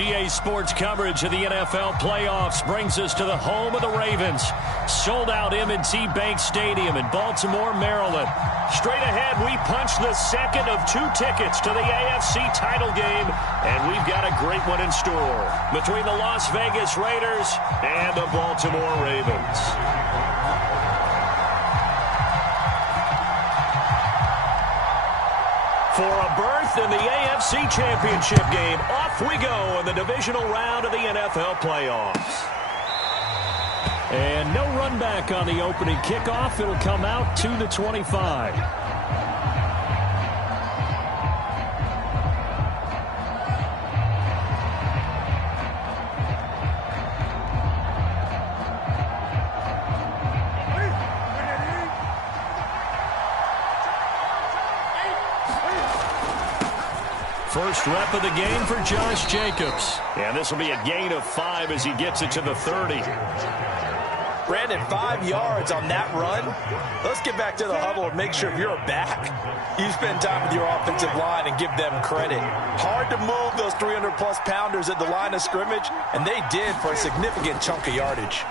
EA Sports coverage of the NFL playoffs brings us to the home of the Ravens. Sold out M&T Bank Stadium in Baltimore, Maryland. Straight ahead, we punch the second of 2 tickets to the AFC title game, and we've got a great one in store between the Las Vegas Raiders and the Baltimore Ravens. For a berth in the AFC Championship game, off we go in the divisional round of the NFL playoffs. And no run back on the opening kickoff. It'll come out to the 25. First rep of the game for Josh Jacobs. And this will be a gain of 5 as he gets it to the 30. Brandon, 5 yards on that run. Let's get back to the huddle and make sure you're back. You spend time with your offensive line and give them credit. Hard to move those 300-plus pounders at the line of scrimmage, and they did for a significant chunk of yardage.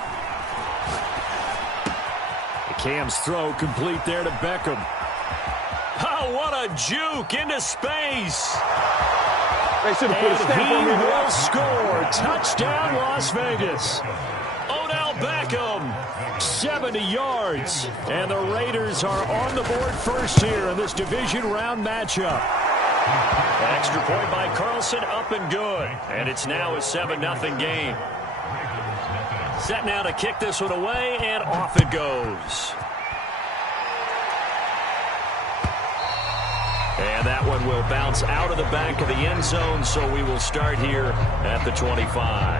The Cam's throw complete there to Beckham. Oh, what a juke into space. They should have put a stamp on him. He will score. Touchdown, Las Vegas. Odell Beckham, 70 yards. And the Raiders are on the board first here in this division round matchup. An extra point by Carlson, up and good. And it's now a 7-0 game. Set now to kick this one away, and off it goes. And that one will bounce out of the back of the end zone, so we will start here at the 25.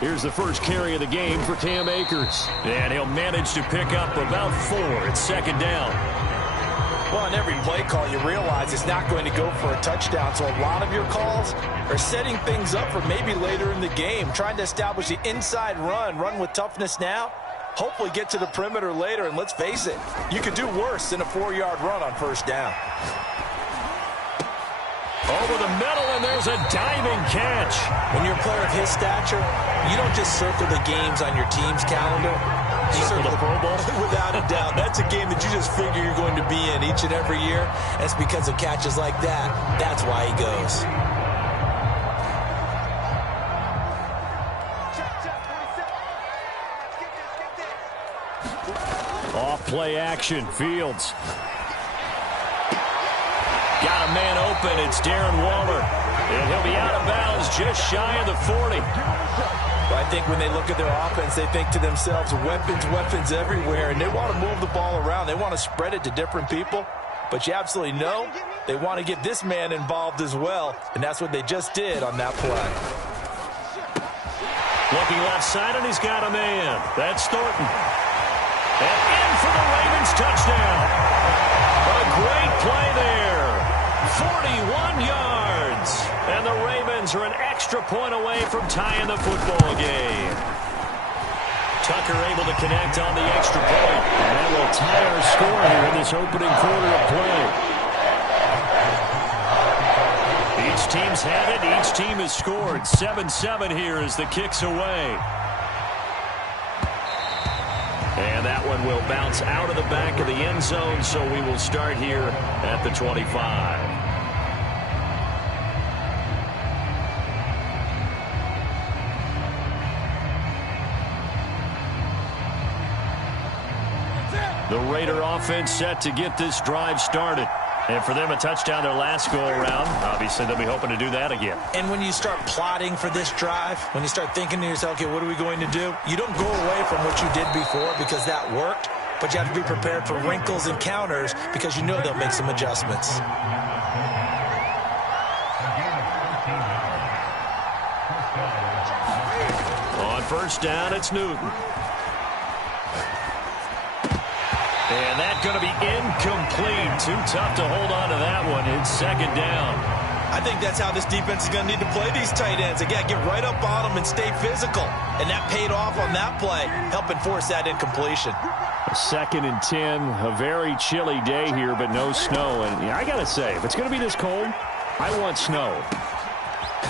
Here's the first carry of the game for Cam Akers. And he'll manage to pick up about 4. It's second down. Well, on every play call, you realize it's not going to go for a touchdown. So a lot of your calls are setting things up for maybe later in the game, trying to establish the inside run with toughness now, hopefully get to the perimeter later. And let's face it, you could do worse than a 4-yard run on first down. Over the middle, and there's a diving catch. When you're a player of his stature, you don't just circle the games on your team's calendar. You circle the Pro Bowl. Without a doubt. That's a game that you just figure you're going to be in each and every year. And it's because of catches like that. That's why he goes. Off play action. Fields. Got a man open. It's Darren Waller. And he'll be out of bounds just shy of the 40. I think when they look at their offense, they think to themselves, weapons everywhere, and they want to move the ball around. They want to spread it to different people, but you absolutely know they want to get this man involved as well, and that's what they just did on that play. Looking left side, and he's got a man. That's Thornton. And in for the Ravens touchdown. A great play there. 41 yards. And the Ravens are an extra point away from tying the football game. Tucker able to connect on the extra point. And that will tie our score here in this opening quarter of play. Each team's had it. Each team has scored. 7-7 here as the kick's away. And that one will bounce out of the back of the end zone, so we will start here at the 25. The Raider offense set to get this drive started. And for them, a touchdown their last go-around. Obviously, they'll be hoping to do that again. And when you start plotting for this drive, when you start thinking to yourself, okay, what are we going to do? You don't go away from what you did before because that worked, but you have to be prepared for wrinkles and counters because you know they'll make some adjustments. On first down, it's Newton. And that's going to be incomplete. Too tough to hold on to that one. It's second down. I think that's how this defense is going to need to play these tight ends. They got to get right up on them and stay physical. And that paid off on that play, helping force that incompletion. 2nd and 10, a very chilly day here, but no snow. And I got to say, if it's going to be this cold, I want snow.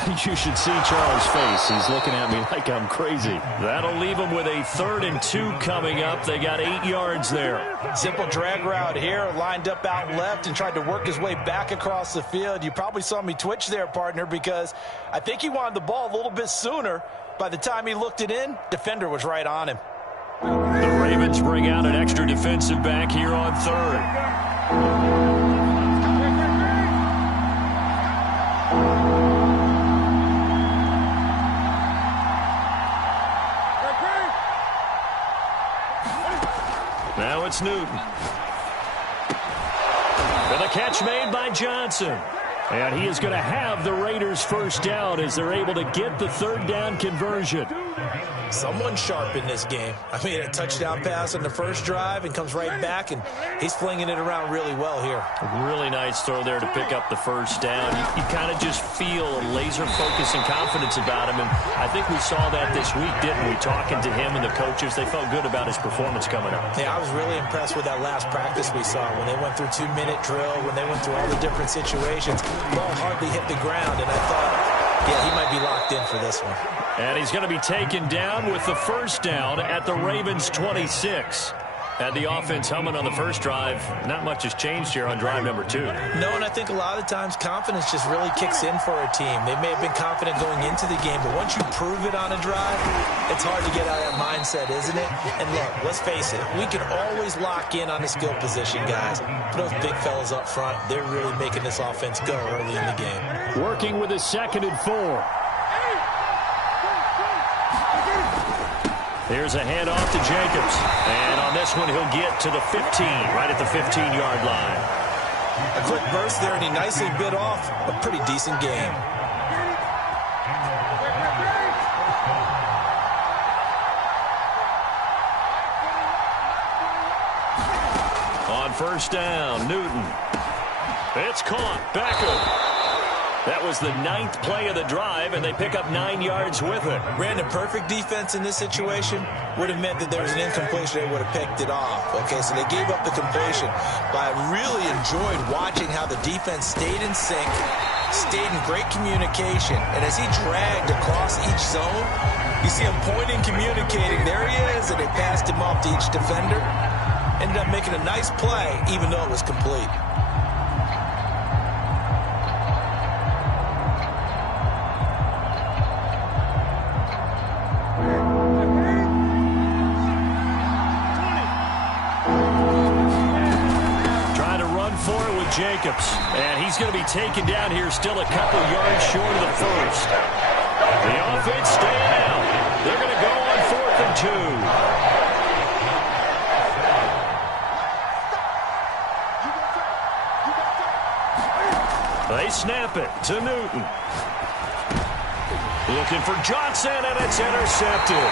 You should see Charles' face. He's looking at me like I'm crazy. That'll leave him with a 3rd and 2 coming up. They got 8 yards there. Simple drag route here, lined up out left and tried to work his way back across the field. You probably saw me twitch there, partner, because I think he wanted the ball a little bit sooner. By the time he looked it in, defender was right on him. The Ravens bring out an extra defensive back here on 3rd. Now it's Newton. And the catch made by Johnson. And he is going to have the Raiders first down as they're able to get the 3rd down conversion. Someone sharp in this game. I mean, a touchdown pass on the first drive and comes right back, and he's flinging it around really well here. A really nice throw there to pick up the first down. You kind of just feel a laser focus and confidence about him, and I think we saw that this week, didn't we? Talking to him and the coaches, they felt good about his performance coming up. Yeah, I was really impressed with that last practice we saw when they went through 2-minute drill, when they went through all the different situations. Ball hardly hit the ground, and I thought, yeah, he might be locked in for this one. And he's going to be taken down with the first down at the Ravens' 26. Had the offense humming on the first drive. Not much has changed here on drive number 2. No, and I think a lot of times confidence just really kicks in for a team. They may have been confident going into the game, but once you prove it on a drive, it's hard to get out of that mindset, isn't it? And look, let's face it, we can always lock in on the skill position, guys. But those big fellas up front, they're really making this offense go early in the game. Working with a 2nd and 4. Here's a handoff to Jacobs. And on this one, he'll get to the 15, right at the 15-yard line. A quick burst there, and he nicely bit off a pretty decent game. On first down, Newton. It's caught. Beckham. That was the 9th play of the drive, and they pick up 9 yards with it. Brandon, perfect defense in this situation would have meant that there was an incompletion. They would have picked it off. Okay, so they gave up the completion. But I really enjoyed watching how the defense stayed in sync, stayed in great communication. And as he dragged across each zone, you see him pointing, communicating. There he is, and they passed him off to each defender. Ended up making a nice play, even though it was complete. Jacobs, and he's going to be taken down here still a couple yards short of the first. The offense staying out. They're going to go on 4th and 2. They snap it to Newton. Looking for Johnson, and it's intercepted.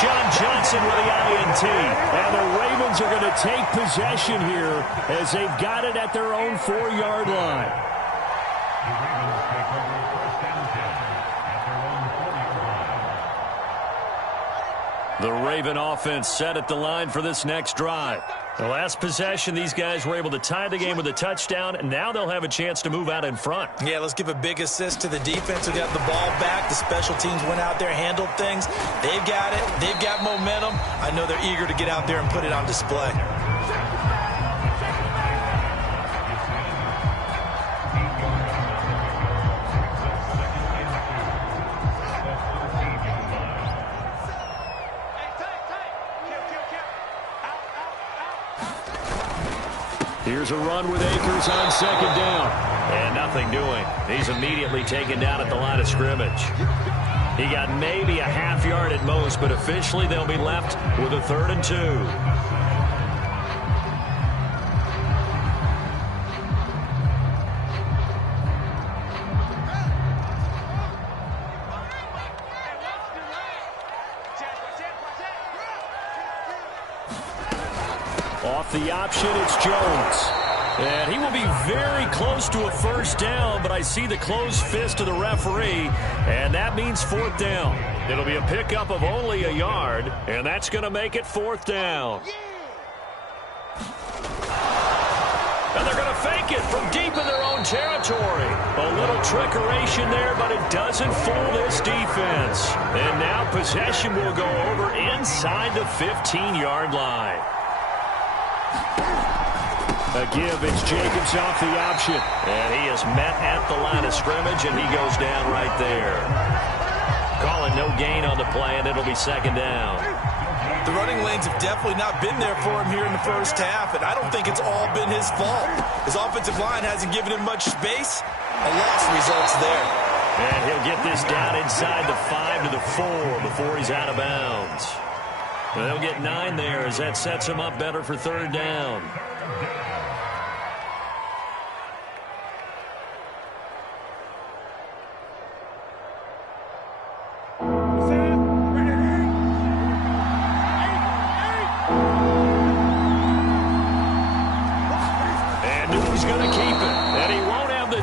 John Johnson with the INT. And the Ravens are going to take possession here as they've got it at their own 4-yard line. The Raven offense set at the line for this next drive. The last possession, these guys were able to tie the game with a touchdown, and now they'll have a chance to move out in front. Yeah, let's give a big assist to the defense who got the ball back. The special teams went out there, handled things. They've got it. They've got momentum. I know they're eager to get out there and put it on display. Here's a run with Akers on 2nd down. And nothing doing. He's immediately taken down at the line of scrimmage. He got maybe a half yard at most, but officially they'll be left with a 3rd and 2. Off the option, it's Jones. And he will be very close to a first down, but I see the closed fist of the referee, and that means fourth down. It'll be a pickup of only a yard, and that's going to make it fourth down. And they're going to fake it from deep in their own territory. A little trickeration there, but it doesn't fool this defense. And now possession will go over inside the 15-yard line. A give, it's Jacobs off the option. And he is met at the line of scrimmage, and he goes down right there. Calling no gain on the play, and it'll be second down. The running lanes have definitely not been there for him here in the first half, and I don't think it's all been his fault. His offensive line hasn't given him much space. A loss results there. And he'll get this down inside the 5 to the 4 before he's out of bounds. They'll get 9 there as that sets him up better for third down.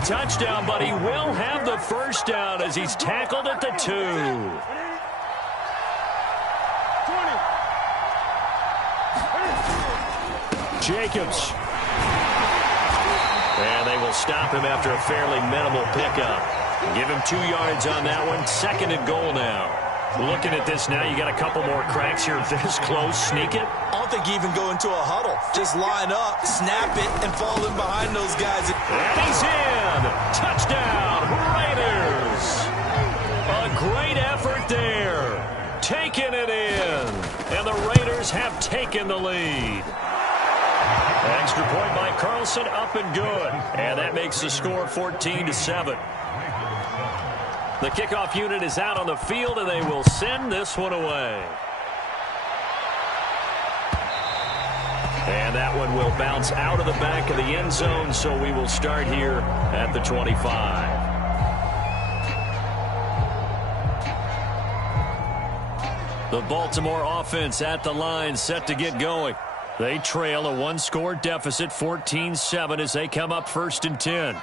Touchdown, but he will have the first down as he's tackled at the 2. Jacobs. And they will stop him after a fairly minimal pickup. Give him 2 yards on that one. Second and goal now. Looking at this now, you got a couple more cracks here this close. Sneak it. I don't think you even go into a huddle. Just line up, snap it, and fall in behind those guys. And he's in. Touchdown, Raiders. A great effort there. Taking it in. And the Raiders have taken the lead. Extra point by Carlson, up and good. And that makes the score 14-7. The kickoff unit is out on the field, and they will send this one away. And that one will bounce out of the back of the end zone, so we will start here at the 25. The Baltimore offense at the line, set to get going. They trail a one-score deficit, 14-7, as they come up first and 10.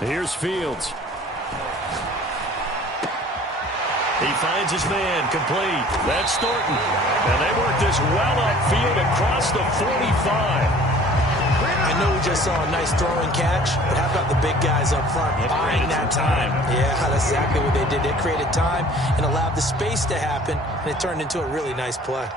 Here's Fields. He finds his man, complete. That's Thornton. And they work this well upfield across the 45. I know we just saw a nice throwing catch, but how about the big guys up front buying that time? Yeah, that's exactly what they did. They created time and allowed the space to happen, and it turned into a really nice play.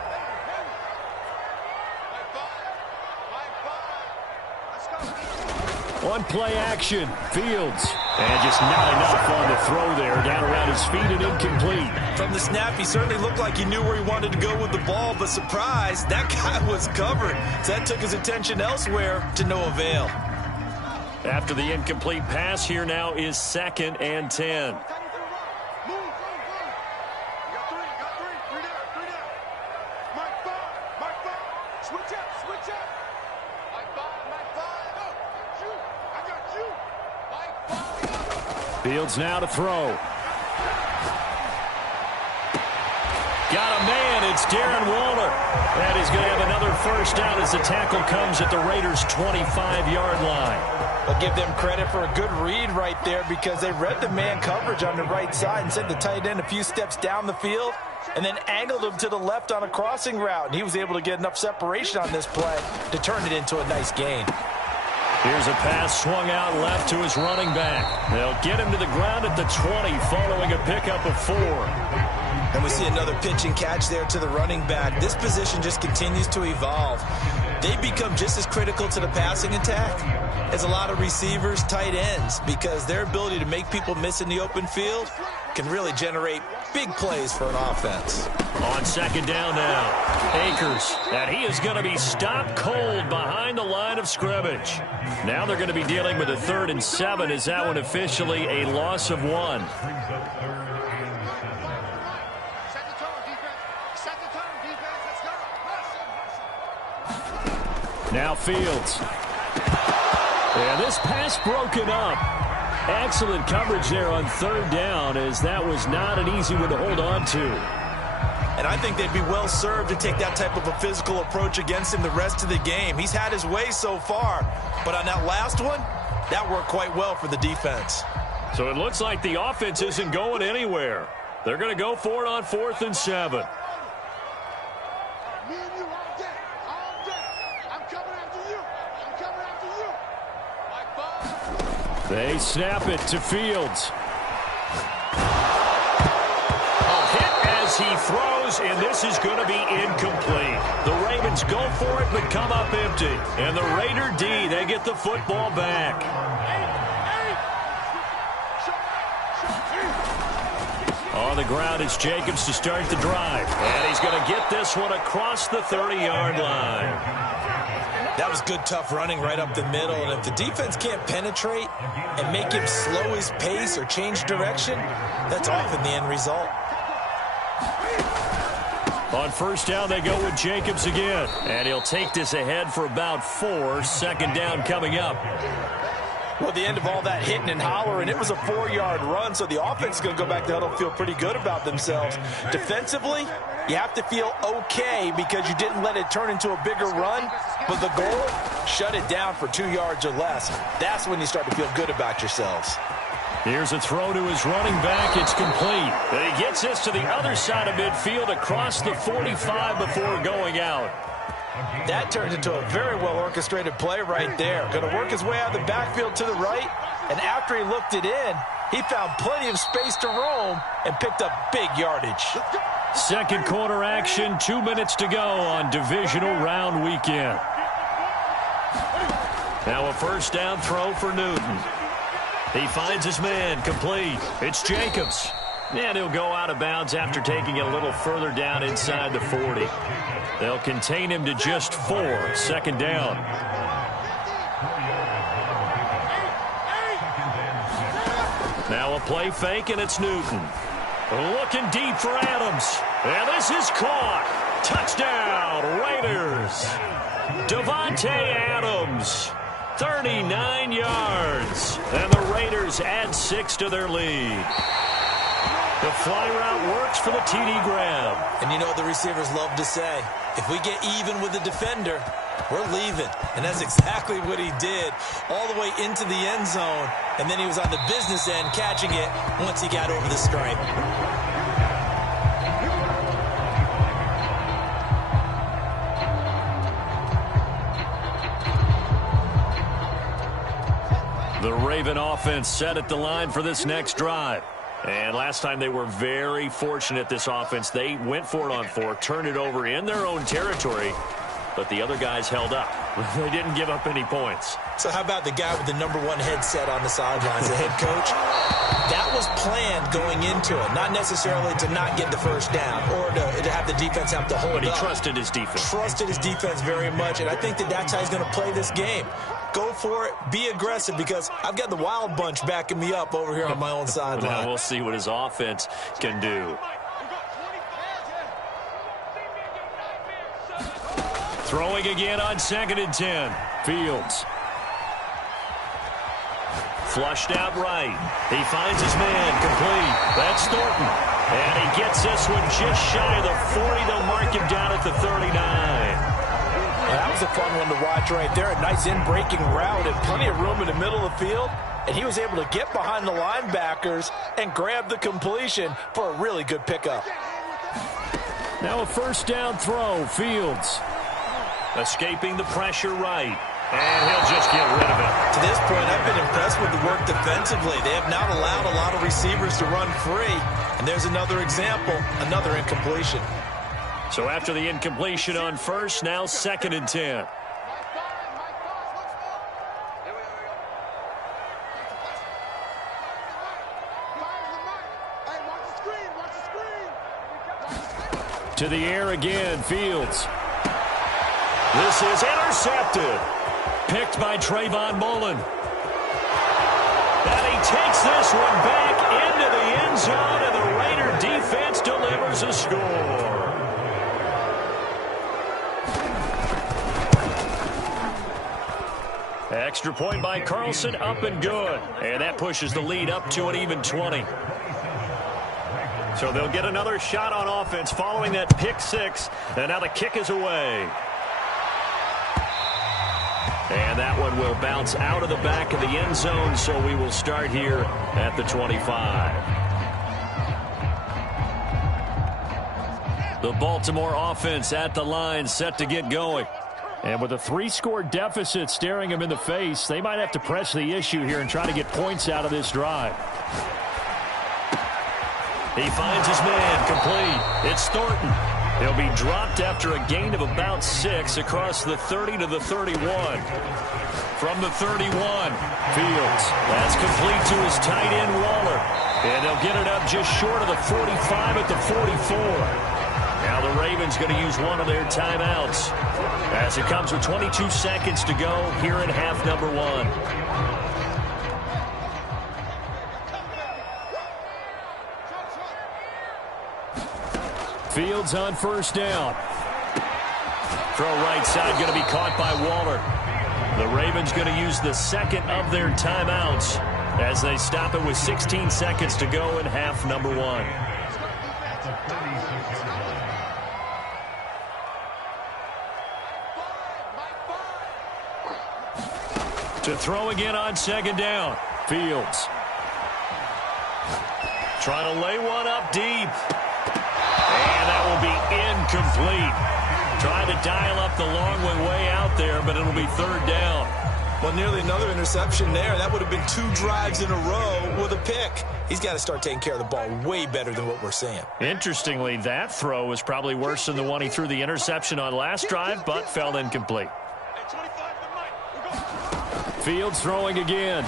On play action, Fields. And just not enough on the throw there. Down around his feet and incomplete. From the snap, he certainly looked like he knew where he wanted to go with the ball, but surprise, that guy was covered. So that took his attention elsewhere to no avail. After the incomplete pass, here now is second and 10. Fields now to throw. Got a man. It's Darren Waller. And he's going to have another first down as the tackle comes at the Raiders' 25-yard line. I'll give them credit for a good read right there because they read the man coverage on the right side and sent the tight end a few steps down the field and then angled him to the left on a crossing route. And he was able to get enough separation on this play to turn it into a nice gain. Here's a pass swung out left to his running back. They'll get him to the ground at the 20 following a pickup of 4. And we see another pitch and catch there to the running back. This position just continues to evolve. They become just as critical to the passing attack as a lot of receivers, tight ends, because their ability to make people miss in the open field can really generate big plays for an offense. On second down now, Akers, and he is going to be stopped cold behind the line of scrimmage. Now they're going to be dealing with a 3rd and 7. Is that one officially a loss of 1? Now Fields. And this pass broken up. Excellent coverage there on 3rd down, as that was not an easy one to hold on to. And I think they'd be well served to take that type of a physical approach against him the rest of the game. He's had his way so far, but on that last one, that worked quite well for the defense. So it looks like the offense isn't going anywhere. They're going to go for it on 4th and 7. They snap it to Fields. He throws, and this is going to be incomplete. The Ravens go for it, but come up empty. And the Raider D, they get the football back. On the ground is Jacobs to start the drive. And he's going to get this one across the 30-yard line. That was good, tough running right up the middle. And if the defense can't penetrate and make him slow his pace or change direction, that's often the end result. On 1st down, they go with Jacobs again. And he'll take this ahead for about 4. 2nd down coming up. Well, the end of all that hitting and hollering, it was a 4-yard run, so the offense is going to go back to huddle and feel pretty good about themselves. Defensively, you have to feel okay because you didn't let it turn into a bigger run, but the goal, shut it down for 2 yards or less. That's when you start to feel good about yourselves. Here's a throw to his running back. It's complete. And he gets this to the other side of midfield across the 45 before going out. That turns into a very well-orchestrated play right there. Going to work his way out of the backfield to the right, and after he looked it in, he found plenty of space to roam and picked up big yardage. 2nd quarter action, 2 minutes to go on divisional round weekend. Now a 1st down throw for Newton. He finds his man, complete. It's Jacobs. And he'll go out of bounds after taking it a little further down inside the 40. They'll contain him to just 4. 2nd down. Now a play fake, and it's Newton. Looking deep for Adams. And this is caught. Touchdown, Raiders. Davante Adams. 39 yards. And the Raiders add 6 to their lead. The fly route works for the TD grab. And you know what the receivers love to say? If we get even with the defender, we're leaving. And that's exactly what he did, all the way into the end zone. And then he was on the business end catching it once he got over the stripe. The Raven offense set at the line for this next drive. And last time they were very fortunate, this offense. They went for it on 4, turned it over in their own territory, but the other guys held up. They didn't give up any points. So how about the guy with the #1 headset on the sidelines, the head coach? That was planned going into it, not necessarily to not get the 1st down or to have the defense have to hold up. But he trusted his defense. Trusted his defense very much, and I think that's how he's going to play this game. Go for it, be aggressive, because I've got the wild bunch backing me up over here on my own sideline. Now we'll see what his offense can do. Throwing again on 2nd and 10. Fields. Flushed out right. He finds his man, complete. That's Thornton. And he gets this one just shy of the 40. They'll mark him down at the 39. Well, that was a fun one to watch right there. A nice in-breaking route and plenty of room in the middle of the field. And he was able to get behind the linebackers and grab the completion for a really good pickup. Now a 1st down throw. Fields. Escaping the pressure right. And he'll just get rid of it. To this point, I've been impressed with the work defensively. They have not allowed a lot of receivers to run free. And there's another example, another incompletion. So after the incompletion on 1st, now 2nd and 10. To the air again, Fields. This is intercepted. Picked by Trayvon Mullen. And he takes this one back into the end zone, and the Raider defense delivers a score. Extra point by Carlson, up and good. And that pushes the lead up to an even 20. So they'll get another shot on offense following that pick six. And now the kick is away. And that one will bounce out of the back of the end zone, so we will start here at the 25. The Baltimore offense at the line, set to get going. And with a 3-score deficit staring them in the face, they might have to press the issue here and try to get points out of this drive. He finds his man, complete. It's Thornton. He'll be dropped after a gain of about 6 across the 30 to the 31. From the 31, Fields. That's complete to his tight end, Waller. And they'll get it up just short of the 45 at the 44. Now the Ravens going to use one of their timeouts as it comes with 22 seconds to go here in half number 1. Fields on first down. Throw right side going to be caught by Waller. The Ravens going to use the second of their timeouts as they stop it with 16 seconds to go in half number 1. To throw again on second down. Fields. Trying to lay one up deep. And that will be incomplete. Trying to dial up the long one way out there, but it'll be third down. Well, nearly another interception there. That would have been 2 drives in a row with a pick. He's got to start taking care of the ball way better than what we're seeing. Interestingly, that throw was probably worse than the one he threw the interception on last drive, but fell incomplete. Fields throwing again.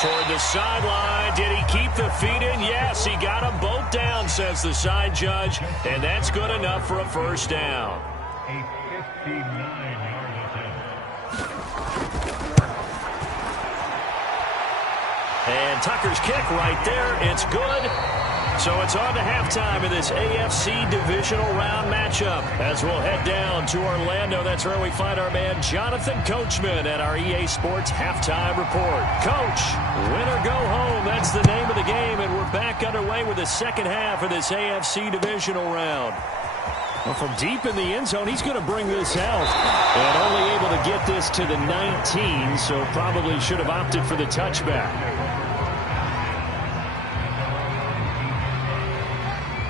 Toward the sideline. Did he keep the feet in? Yes, he got them both down, says the side judge. And that's good enough for a first down. A 59-yard attempt. And Tucker's kick right there. It's good. So it's on to halftime in this AFC divisional round matchup. As we'll head down to Orlando, that's where we find our man Jonathan Coachman at our EA Sports Halftime Report. Coach, win or go home, that's the name of the game, and we're back underway with the second half of this AFC divisional round. Well, from deep in the end zone, he's going to bring this out. And only able to get this to the 19, so probably should have opted for the touchback.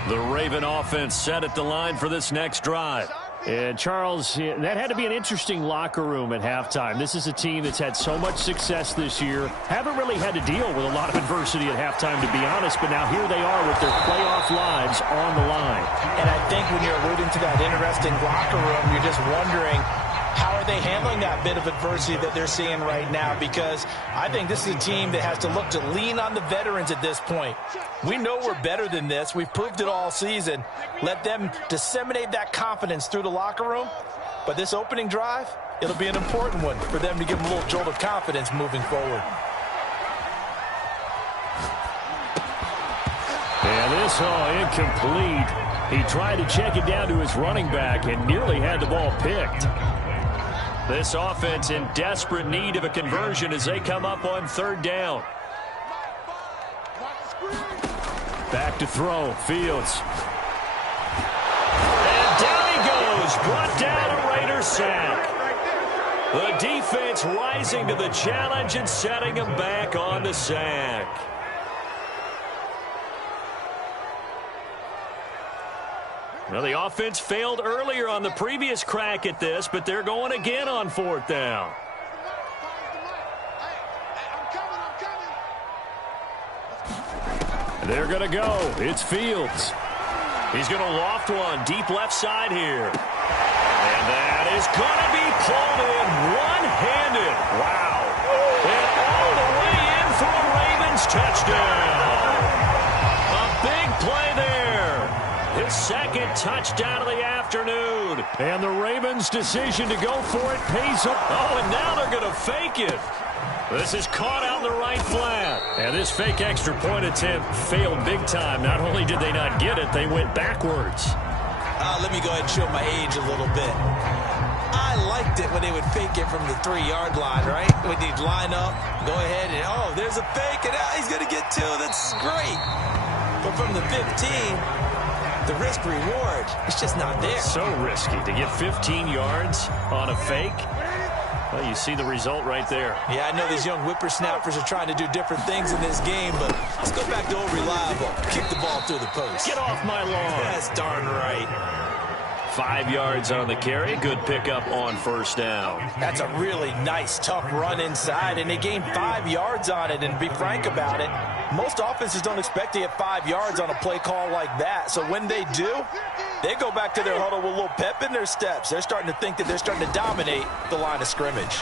The Raven offense set at the line for this next drive. And, Charles, that had to be an interesting locker room at halftime. This is a team that's had so much success this year. Haven't really had to deal with a lot of adversity at halftime, to be honest. But now here they are with their playoff lives on the line. And I think when you're alluding to that interesting locker room, you're just wondering, how are they handling that bit of adversity that they're seeing right now? Because I think this is a team that has to look to lean on the veterans at this point. We know we're better than this. We've proved it all season. Let them disseminate that confidence through the locker room. But this opening drive, it'll be an important one for them to give them a little jolt of confidence moving forward. And this, incomplete. He tried to check it down to his running back and nearly had the ball picked. This offense in desperate need of a conversion as they come up on third down. Back to throw, Fields. And down he goes, brought down a Raider sack. The defense rising to the challenge and setting him back on the sack. Well, the offense failed earlier on the previous crack at this, but they're going again on fourth down. They're going to go. It's Fields. He's going to loft one deep left side here. And that is going to be pulled in one-handed. Wow. And all the way in for a Ravens touchdown. A big play there. His second touchdown of the afternoon. And the Ravens' decision to go for it pays off. Oh, and now they're going to fake it. This is caught out in the right flat. And this fake extra point attempt failed big time. Not only did they not get it, they went backwards. Let me go ahead and show my age a little bit. I liked it when they would fake it from the 3-yard line, right? When they'd line up, go ahead and, oh, there's a fake, and he's going to get 2. That's great. But from the 15, the risk-reward is just not there. So risky to get 15 yards on a fake. Well, you see the result right there. Yeah, I know these young whippersnappers are trying to do different things in this game, but let's go back to old reliable. Kick the ball through the post. Get off my lawn. That's darn right. 5 yards on the carry. Good pickup on first down. That's a really nice, tough run inside, and they gained 5 yards on it. And to be frank about it, most offenses don't expect to get 5 yards on a play call like that. So when they do, they go back to their huddle with a little pep in their steps. They're starting to think that they're starting to dominate the line of scrimmage.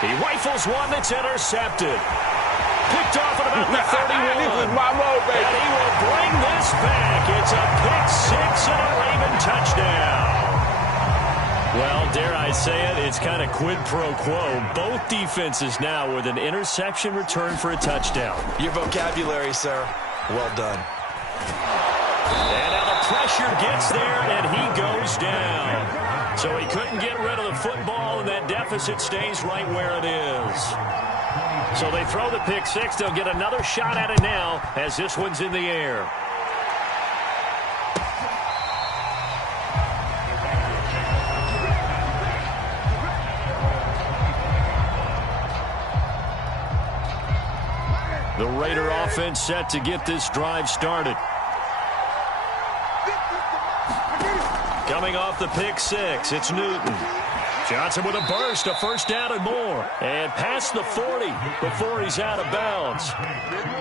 He rifles one that's intercepted. Picked off at about the 31. This is my mode, baby. And he will bring this back. It's a pick six and a Raven touchdown. Well, dare I say it, it's kind of quid pro quo. Both defenses now with an interception return for a touchdown. Your vocabulary, sir. Well done. And now the pressure gets there, and he goes down. So he couldn't get rid of the football, and that deficit stays right where it is. So they throw the pick six. They'll get another shot at it now as this one's in the air. The Raider offense set to get this drive started. Coming off the pick six, it's Newton. Johnson with a burst, a first down and more. And past the 40 before he's out of bounds.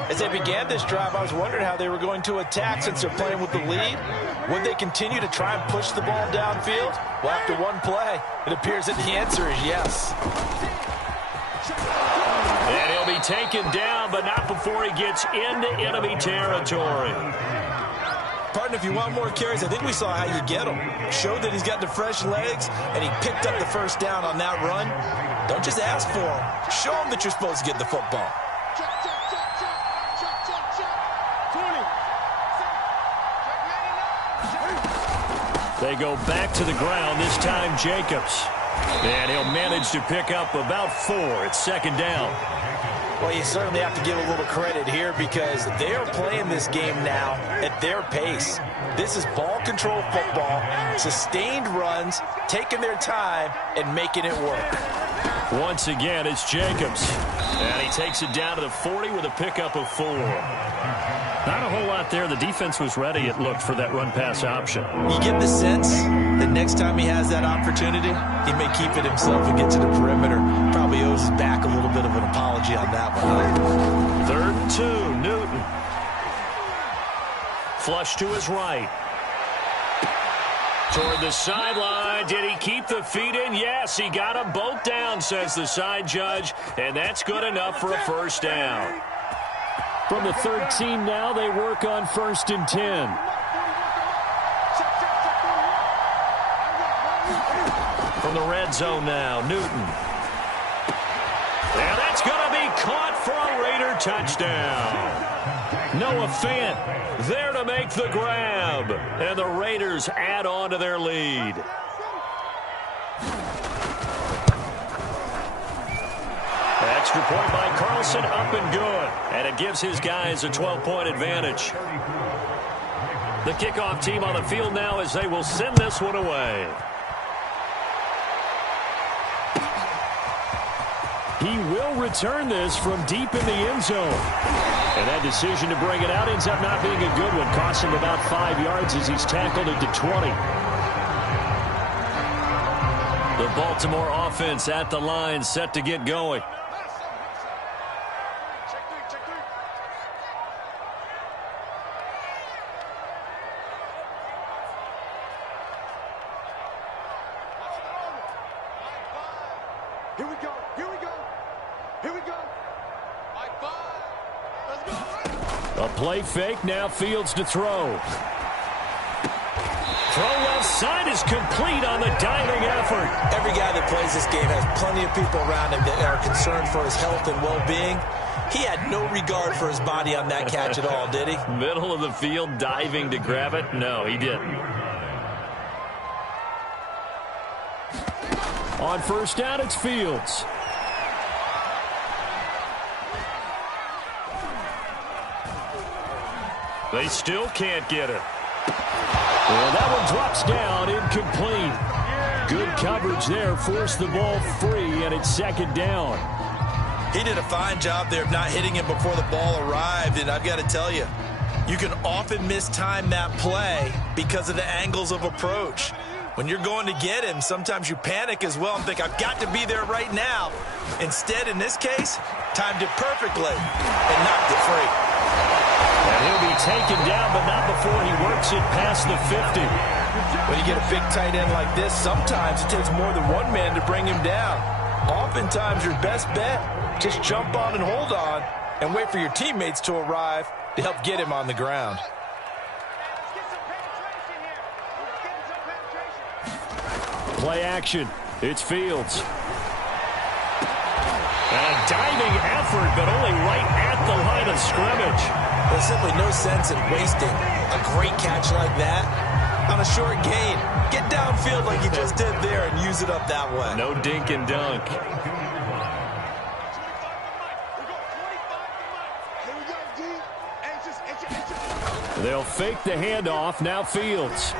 As they began this drive, I was wondering how they were going to attack since they're playing with the lead. Would they continue to try and push the ball downfield? Well, after one play, it appears that the answer is yes. And he'll be taken down, but not before he gets into enemy territory. Partner, if you want more carries, I think we saw how you get him. Showed that he's got the fresh legs, and he picked up the first down on that run. Don't just ask for him. Show him that you're supposed to get the football. They go back to the ground, this time Jacobs. And he'll manage to pick up about 4. It's second down. Well, you certainly have to give a little credit here because they are playing this game now at their pace. This is ball control football, sustained runs, taking their time, and making it work. Once again, it's Jacobs. And he takes it down to the 40 with a pickup of 4. Not a whole lot there. The defense was ready, it looked, for that run-pass option. You get the sense that next time he has that opportunity, he may keep it himself and get to the perimeter. Probably owes his back a little bit of an apology on that one. 3rd and 2, Newton. Flush to his right. Toward the sideline. Did he keep the feet in? Yes, he got them both down, says the side judge. And that's good enough for a first down. From the 13 now, they work on 1st and 10. From the red zone now, Newton. And that's going to be caught for a Raider touchdown. Noah Fant there to make the grab. And the Raiders add on to their lead. Extra point by Carlson, up and good. And it gives his guys a 12-point advantage. The kickoff team on the field now as they will send this one away. He will return this from deep in the end zone. And that decision to bring it out ends up not being a good one. Costs him about 5 yards as he's tackled at the 20. The Baltimore offense at the line, set to get going. Here we go. Here we go. Here we go. Like 5. Let's go. A play fake. Now Fields to throw. Throw left side is complete on the diving effort. Every guy that plays this game has plenty of people around him that are concerned for his health and well-being. He had no regard for his body on that catch at all, did he? Middle of the field, diving to grab it? No, he didn't. On first down, it's Fields. They still can't get it. Well, that one drops down, incomplete. Good coverage there, forced the ball free, and it's second down. He did a fine job there of not hitting him before the ball arrived, and I've got to tell you, you can often mistime that play because of the angles of approach. When you're going to get him, sometimes you panic as well and think, I've got to be there right now. Instead, in this case, timed it perfectly and knocked it free. And he'll be taken down, but not before he works it past the 50. When you get a big tight end like this, sometimes it takes more than one man to bring him down. Oftentimes, your best bet, just jump on and hold on and wait for your teammates to arrive to help get him on the ground. Play action. It's Fields. And a diving effort, but only right at the line of scrimmage. There's simply no sense in wasting a great catch like that on a short gain. Get downfield like you just did there and use it up that way. No dink and dunk. They'll fake the handoff. Now Fields.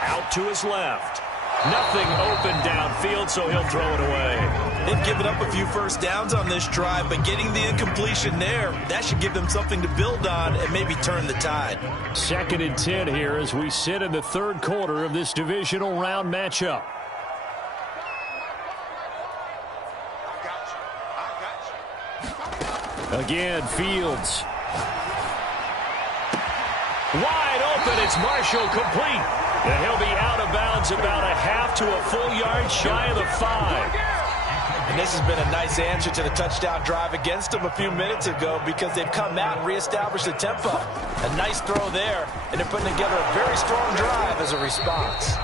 Out to his left. Nothing open downfield, so he'll throw it away. They've given up a few first downs on this drive, but getting the incompletion there, that should give them something to build on and maybe turn the tide. 2nd and 10 here as we sit in the third quarter of this divisional round matchup. Again, Fields. Wide open, it's Marshall, complete. And he'll be out of bounds about a half to a full yard shy of the 5. And this has been a nice answer to the touchdown drive against them a few minutes ago because they've come out and reestablished the tempo. A nice throw there, and they're putting together a very strong drive as a response.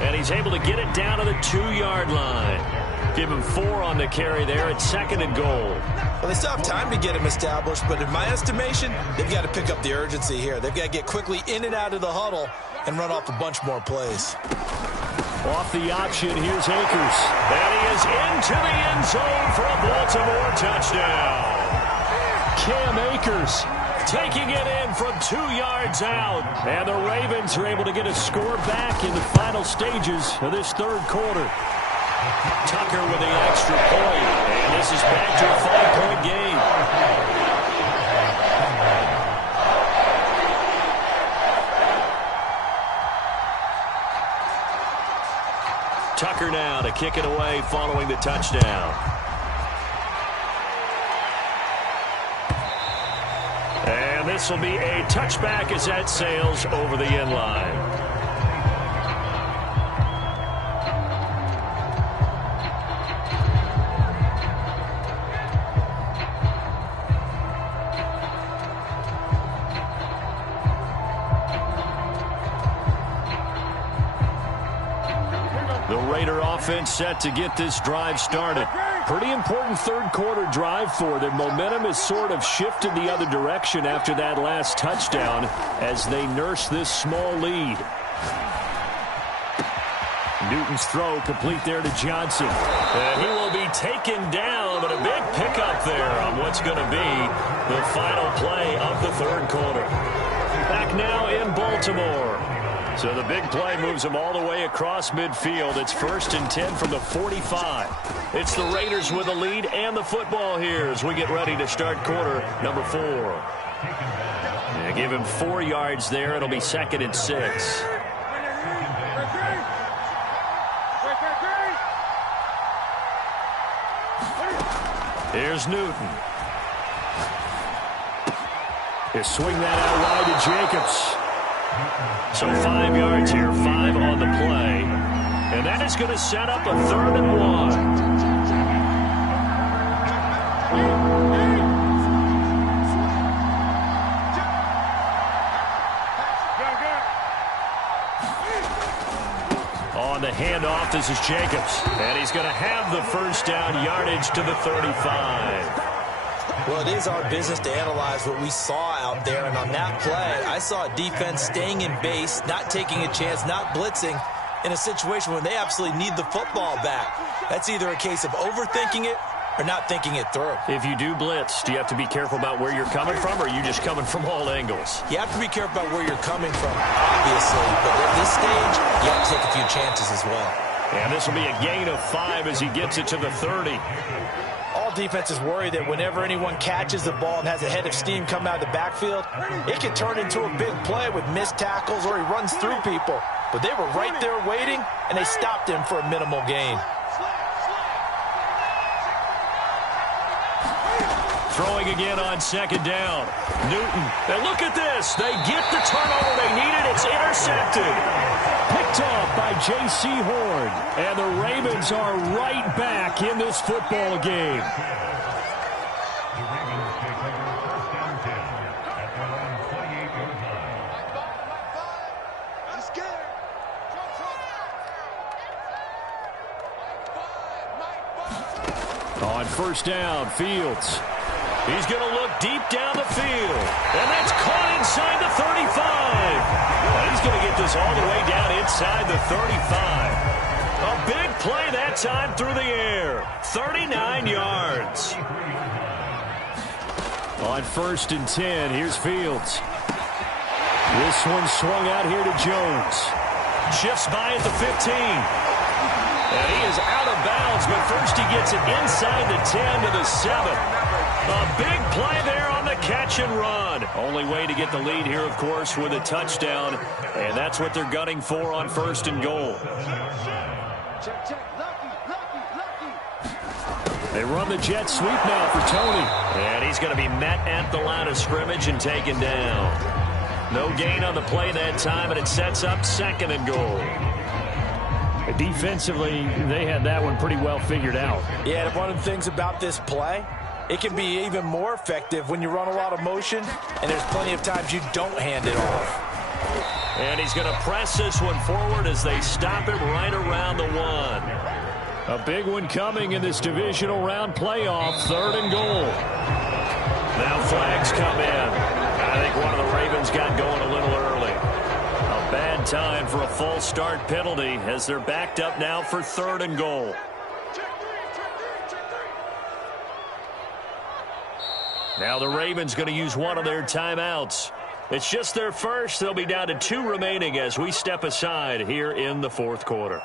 And he's able to get it down to the 2-yard line. Give him 4 on the carry there at 2nd and goal. Well, they still have time to get him established, but in my estimation, they've got to pick up the urgency here. They've got to get quickly in and out of the huddle and run off a bunch more plays. Off the option, here's Akers. And he is into the end zone for a Baltimore touchdown. Cam Akers taking it in from 2 yards out. And the Ravens are able to get a score back in the final stages of this third quarter. Tucker with the extra point. And this is back to a 5-point game. Tucker now to kick it away following the touchdown. And this will be a touchback as that sails over the end line. Offense set to get this drive started. Pretty important third quarter drive for them. Momentum has sort of shifted the other direction after that last touchdown as they nurse this small lead. Newton's throw complete there to Johnson. And he will be taken down, but a big pickup there on what's going to be the final play of the third quarter. Back now in Baltimore. So the big play moves them all the way across midfield. It's 1st and 10 from the 45. It's the Raiders with the lead and the football here as we get ready to start quarter number 4. Yeah, give him 4 yards there. It'll be 2nd and 6. Here's Newton. He'll swing that out wide to Jacobs. So 5 yards here, 5 on the play. And that is going to set up a 3rd and 1. On the handoff, this is Jacobs. And he's going to have the first down yardage to the 35. Well, it is our business to analyze what we saw out there. And on that play, I saw a defense staying in base, not taking a chance, not blitzing in a situation where they absolutely need the football back. That's either a case of overthinking it or not thinking it through. If you do blitz, do you have to be careful about where you're coming from, or are you just coming from all angles? You have to be careful about where you're coming from, obviously. But at this stage, you have to take a few chances as well. And this will be a gain of 5 as he gets it to the 30. All defenses worry that whenever anyone catches the ball and has a head of steam come out of the backfield, it can turn into a big play with missed tackles or he runs through people. But they were right there waiting, and they stopped him for a minimal gain. Throwing again on second down. Newton. And look at this. They get the turnover they needed. It's intercepted. Picked off by J.C. Horn. And the Ravens are right back in this football game. The Ravens take over first down 10 at their own 28-yard line. I'm scared. On first down, Fields. He's going to look deep down the field. And that's caught inside the 35. Well, he's going to get this all the way down inside the 35. A big play that time through the air. 39 yards. On first and 10, here's Fields. This one swung out here to Jones. Shifts by at the 15. And he is out of bounds, but first he gets it inside the 10 to the 7. A big play there on the catch and run. Only way to get the lead here, of course, with a touchdown. And that's what they're gunning for on first and goal. Check, check. Lucky. They run the jet sweep now for Tony. And he's going to be met at the line of scrimmage and taken down. No gain on the play that time, and it sets up second and goal. Defensively, they had that one pretty well figured out. Yeah, one of the things about this play, it can be even more effective when you run a lot of motion, and there's plenty of times you don't hand it off. And he's going to press this one forward as they stop him right around the 1. A big one coming in this divisional round playoff, third and goal. Now flags come in. I think one of the Ravens got going a little early. A bad time for a false start penalty as they're backed up now for third and goal. Now the Ravens going to use one of their timeouts. It's just their first. They'll be down to 2 remaining as we step aside here in the fourth quarter.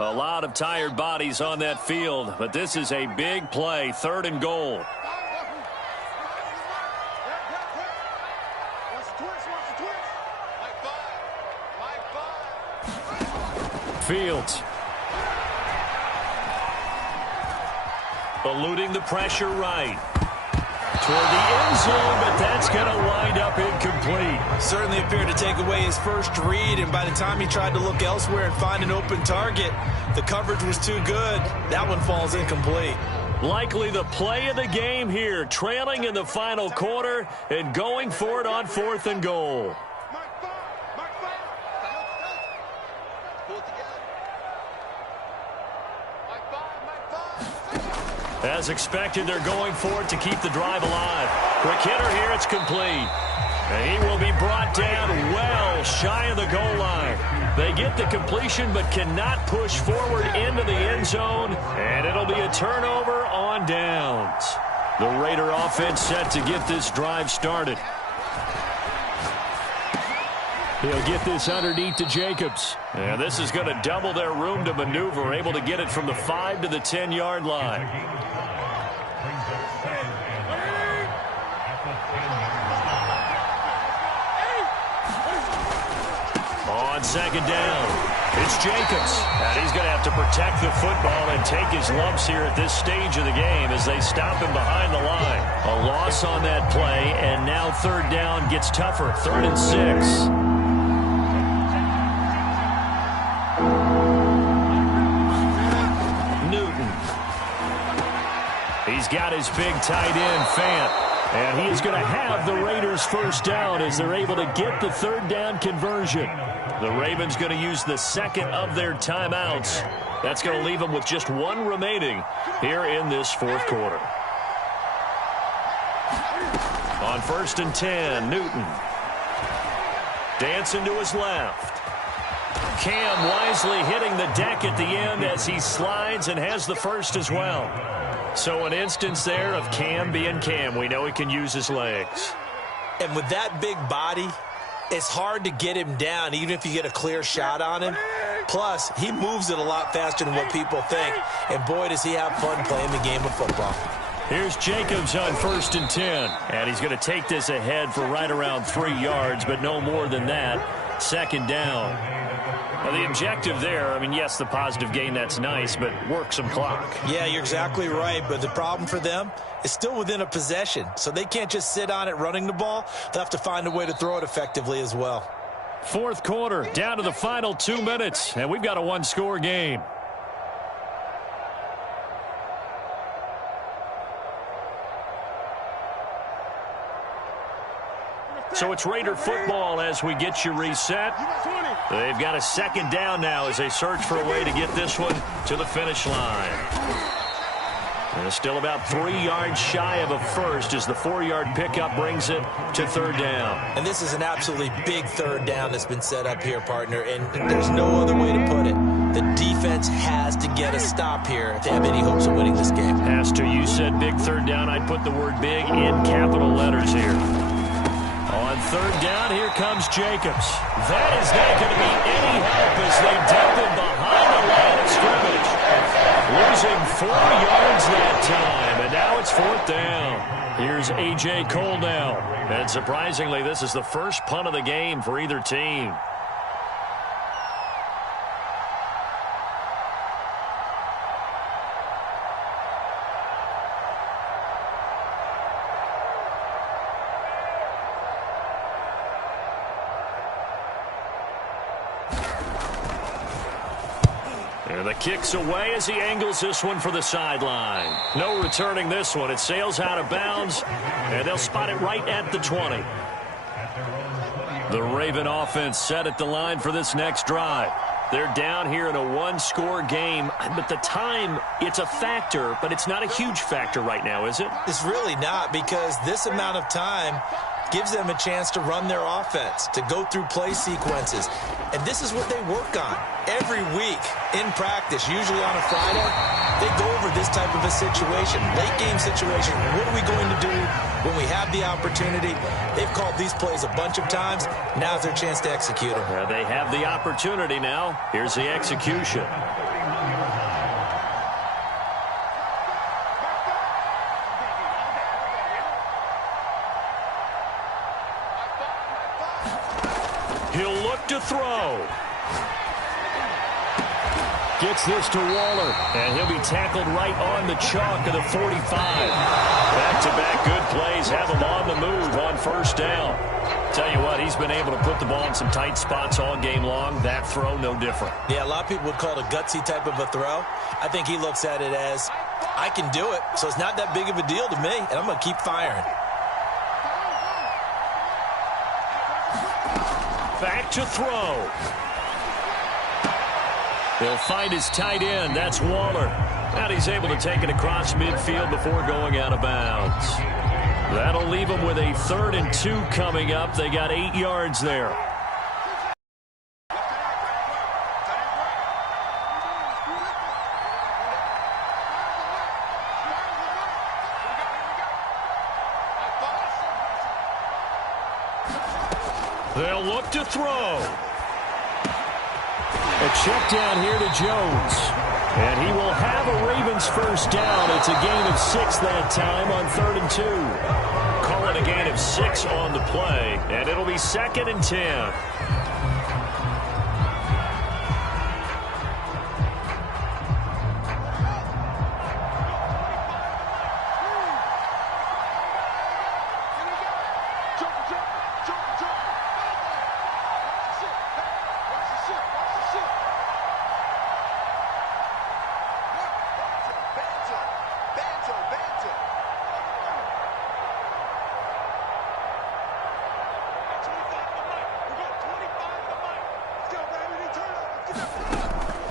A lot of tired bodies on that field, but this is a big play, third and goal. Fields. Eluding the pressure right. Toward the end zone, but that's going to wind up incomplete. Certainly appeared to take away his first read, and by the time he tried to look elsewhere and find an open target, the coverage was too good. That one falls incomplete. Likely the play of the game here, trailing in the final quarter and going for it on fourth and goal. As expected, they're going for it to keep the drive alive. Quick hitter here, it's complete. And he will be brought down well shy of the goal line. They get the completion but cannot push forward into the end zone, and it'll be a turnover on downs. The Raider offense set to get this drive started. He'll get this underneath to Jacobs. And this is going to double their room to maneuver, able to get it from the 5 to the 10-yard line. On second down, it's Jacobs. And he's going to have to protect the football and take his lumps here at this stage of the game as they stop him behind the line. A loss on that play, and now third down gets tougher. 3rd and 6. He's got his big tight end, Fant. And he is going to have the Raiders first down as they're able to get the third down conversion. The Ravens going to use the second of their timeouts. That's going to leave them with just 1 remaining here in this fourth quarter. On 1st and 10, Newton. Dancing to his left. Cam wisely hitting the deck at the end as he slides and has the first as well. So an instance there of Cam being Cam. We know he can use his legs. And with that big body, it's hard to get him down, even if you get a clear shot on him. Plus, he moves it a lot faster than what people think. And boy, does he have fun playing the game of football. Here's Jacobs on 1st and 10. And he's going to take this ahead for right around 3 yards, but no more than that. 2nd down. Well, the objective there, I mean, yes, the positive gain, that's nice, but work some clock. Yeah, you're exactly right, but the problem for them is still within a possession, so they can't just sit on it running the ball. They'll have to find a way to throw it effectively as well. 4th quarter, down to the final 2 minutes, and we've got a one-score game. So it's Raider football as we get you reset. They've got a 2nd down now as they search for a way to get this one to the finish line. And still about 3 yards shy of a first as the 4-yard pickup brings it to 3rd down. And this is an absolutely big 3rd down that's been set up here, partner, and there's no other way to put it. The defense has to get a stop here if they have any hopes of winning this game. Has to. You said big 3rd down. I'd put the word big in capital letters here. On 3rd down, here comes Jacobs. That is not going to be any help as they dump him behind the line of scrimmage. Losing 4 yards that time, and now it's 4th down. Here's A.J. Cole now. And surprisingly, this is the first punt of the game for either team. And the kick's away as he angles this one for the sideline. No returning this one. It sails out of bounds, and they'll spot it right at the 20. The Raven offense set at the line for this next drive. They're down here in a one-score game, but the time, it's a factor, but it's not a huge factor right now, is it? It's really not, because this amount of time gives them a chance to run their offense, to go through play sequences. And this is what they work on every week in practice, usually on a Friday. They go over this type of a situation, late game situation. What are we going to do when we have the opportunity? They've called these plays a bunch of times. Now's their chance to execute them. They have the opportunity now. Here's the execution. He'll look to throw. Gets this to Waller, and he'll be tackled right on the chalk of the 45. Back-to-back good plays have him on the move on 1st down. Tell you what, he's been able to put the ball in some tight spots all game long. That throw, no different. Yeah, a lot of people would call it a gutsy type of a throw. I think he looks at it as, I can do it, so it's not that big of a deal to me, and I'm going to keep firing. Back to throw. He'll find his tight end. That's Waller. And he's able to take it across midfield before going out of bounds. That'll leave him with a 3rd and 2 coming up. They got 8 yards there. They'll look to throw. A check down here to Jones. And he will have a Ravens 1st down. It's a gain of 6 that time on 3rd and 2. Call it a gain of 6 on the play. And it'll be 2nd and 10.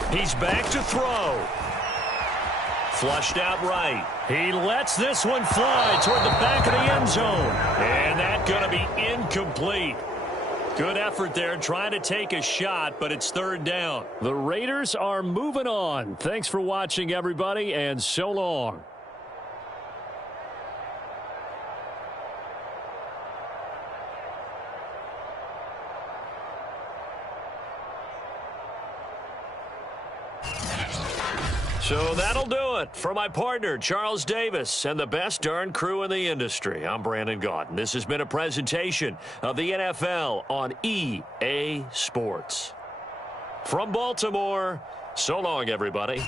He's back to throw. Flushed out right. He lets this one fly toward the back of the end zone. And that's going to be incomplete. Good effort there trying to take a shot, but it's third down. The Raiders are moving on. Thanks for watching, everybody, and so long. So that'll do it for my partner, Charles Davis, and the best darn crew in the industry. I'm Brandon Gaudin. This has been a presentation of the NFL on EA Sports. From Baltimore, so long, everybody.